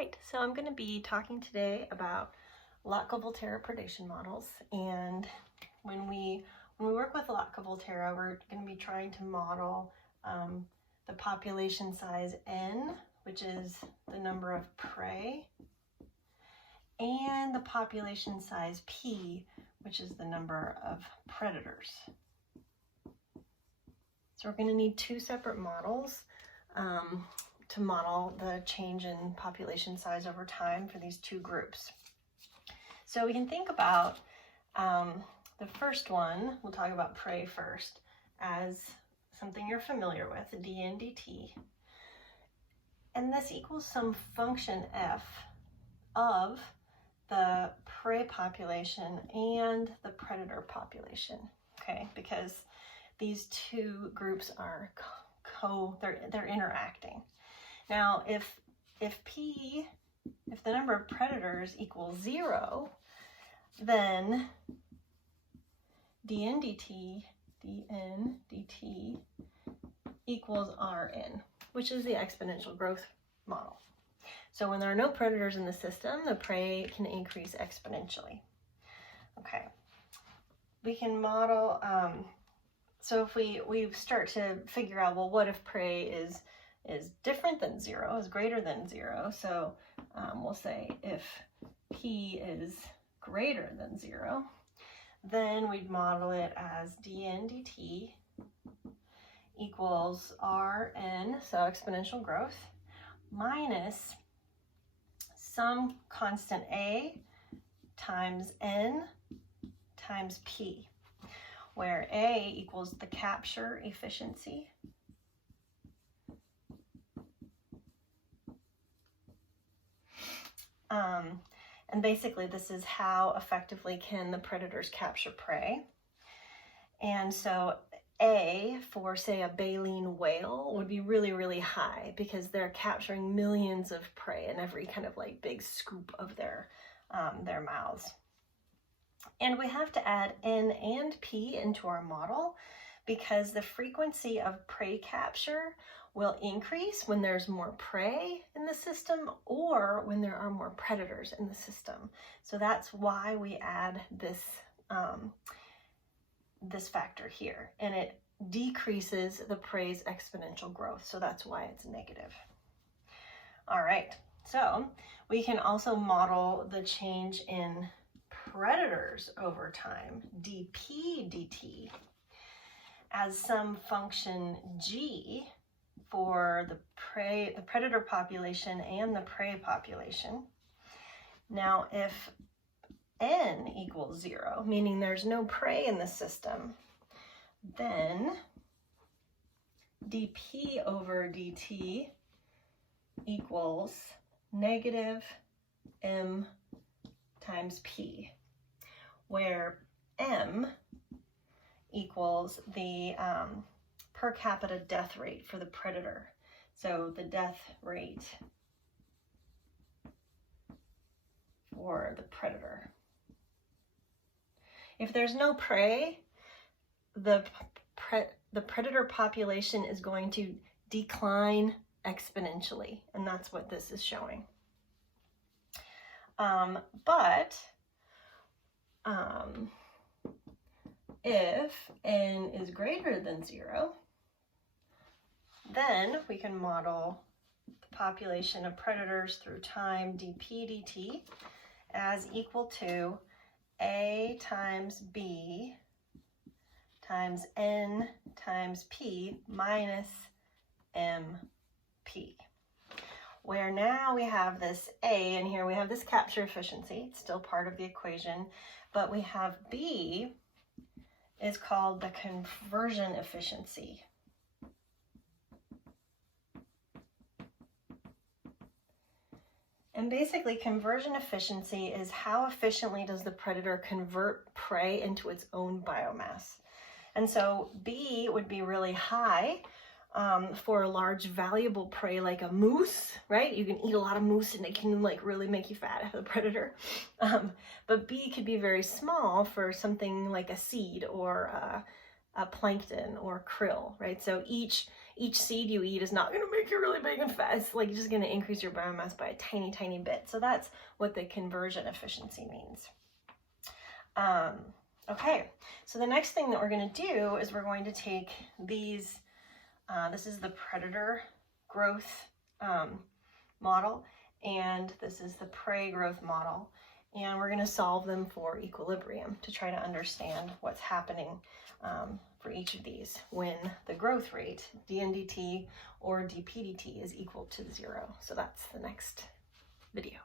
right, so I'm going to be talking today about Lotka-Volterra predation models, and when we work with Lotka-Volterra, we're going to be trying to model the population size N, which is the number of prey, and the population size P, which is the number of predators. So we're going to need two separate models to model the change in population size over time for these two groups. So we can think about the first one, we'll talk about prey first, as something you're familiar with, dn dt. And this equals some function f of the prey population and the predator population, okay? Because these two groups are they're interacting. Now, if the number of predators equals 0, then dn dt equals Rn, which is the exponential growth model. So when there are no predators in the system, the prey can increase exponentially. Okay, we can model, so if we start to figure out, well, what if prey is different than 0, is greater than 0, so we'll say if P is greater than 0, then we'd model it as dn dt equals Rn, so exponential growth, minus some constant A times N times P, where A equals the capture efficiency, and basically this is how effectively can the predators capture prey. And so A for, say, a baleen whale would be really, really high because they're capturing millions of prey in every kind of like big scoop of their mouths. And we have to add N and P into our model because the frequency of prey capture will increase when there's more prey in the system or when there are more predators in the system. So that's why we add this, this factor here, and it decreases the prey's exponential growth. So that's why it's negative. All right, so we can also model the change in predators over time, dp dt, as some function g for the predator population and the prey population. Now, if n equals 0, meaning there's no prey in the system, then dp over dt equals negative m times p, where m equals the per capita death rate for the predator. So the death rate for the predator. If there's no prey, the predator population is going to decline exponentially, and that's what this is showing. But if n is greater than 0, then we can model the population of predators through time dp dt as equal to A times B times N times P minus MP, where now we have this A, and here we have this capture efficiency, it's still part of the equation, but we have B is called the conversion efficiency. And basically, conversion efficiency is how efficiently does the predator convert prey into its own biomass. And so B would be really high for a large valuable prey like a moose, right? You can eat a lot of moose and it can like really make you fat as a predator. But B could be very small for something like a seed or a plankton or krill, right? So each each seed you eat is not going to make you really big and fat. It's like just going to increase your biomass by a tiny, tiny bit. So that's what the conversion efficiency means. Okay, so the next thing that we're going to do is we're going to take these, this is the predator growth model, and this is the prey growth model, and we're going to solve them for equilibrium to try to understand what's happening for each of these when the growth rate, dNdt or dPdt, is equal to 0. So that's the next video.